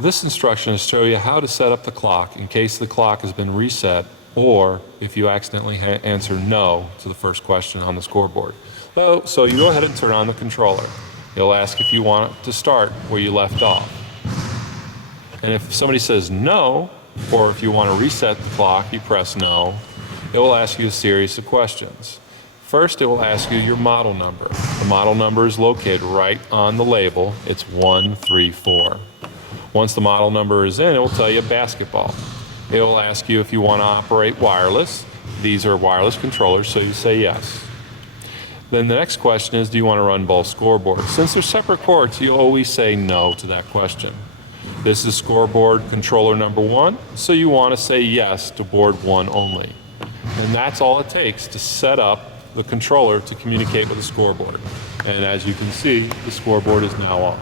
This instruction is to show you how to set up the clock in case the clock has been reset or if you accidentally answer no to the first question on the scoreboard. So you go ahead and turn on the controller. It'll ask if you want it to start where you left off. And if somebody says no, or if you want to reset the clock, you press no, it will ask you a series of questions. First, it will ask you your model number. The model number is located right on the label. It's 134. Once the model number is in, it will tell you basketball. It will ask you if you want to operate wireless. These are wireless controllers, so you say yes. Then the next question is, do you want to run both scoreboards? Since they're separate courts, you always say no to that question. This is scoreboard controller number 1, so you want to say yes to board 1 only. And that's all it takes to set up the controller to communicate with the scoreboard. And as you can see, the scoreboard is now on.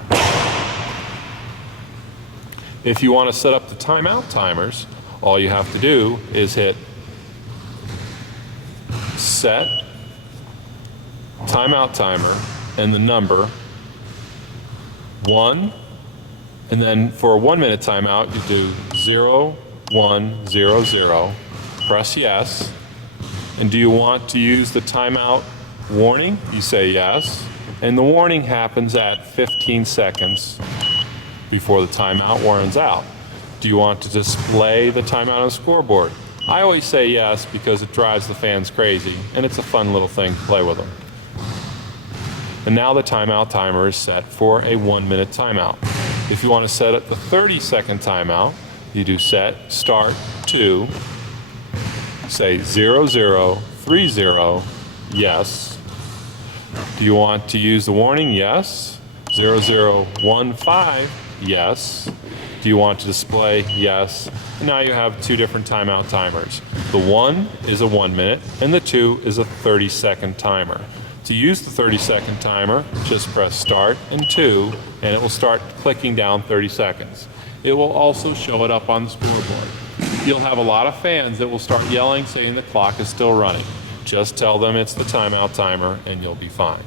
If you want to set up the timeout timers, all you have to do is hit set timeout timer and the number 1, and then for a 1-minute timeout you do 0, 1, 0, 0, press yes. And do you want to use the timeout warning? You say yes, and the warning happens at 15 seconds before the timeout runs out. Do you want to display the timeout on the scoreboard? I always say yes because it drives the fans crazy and it's a fun little thing to play with them. And now the timeout timer is set for a 1-minute timeout. If you want to set it the 30-second timeout, you do set start 2, say 0, 0, 3, 0, yes. Do you want to use the warning? Yes. 0, 0, 1, 5, yes. Do you want to display? Yes. And now you have 2 different timeout timers. The 1 is a 1-minute and the 2 is a 30-second timer. To use the 30-second timer, just press start and 2 and it will start clicking down 30 seconds. It will also show it up on the scoreboard. You'll have a lot of fans that will start yelling saying the clock is still running. Just tell them it's the timeout timer and you'll be fine.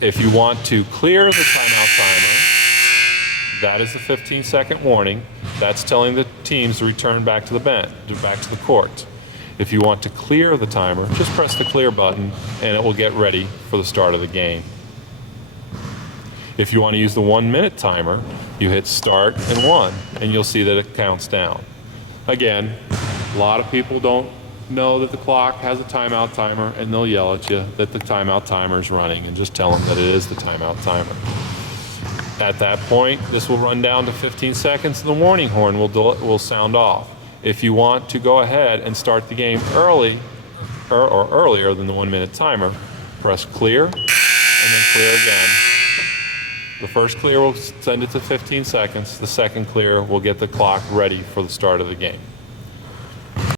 If you want to clear the timeout timer, that is the 15-second warning. That's telling the teams to return back to the bench, back to the court. If you want to clear the timer, just press the clear button and it will get ready for the start of the game. If you want to use the 1-minute timer, you hit start and 1 and you'll see that it counts down. Again, a lot of people don't know that the clock has a timeout timer and they'll yell at you that the timeout timer is running, and just tell them that it is the timeout timer. At that point, this will run down to 15 seconds and the warning horn will sound off. If you want to go ahead and start the game early or earlier than the 1-minute timer, press clear and then clear again. The first clear will send it to 15 seconds. The second clear will get the clock ready for the start of the game.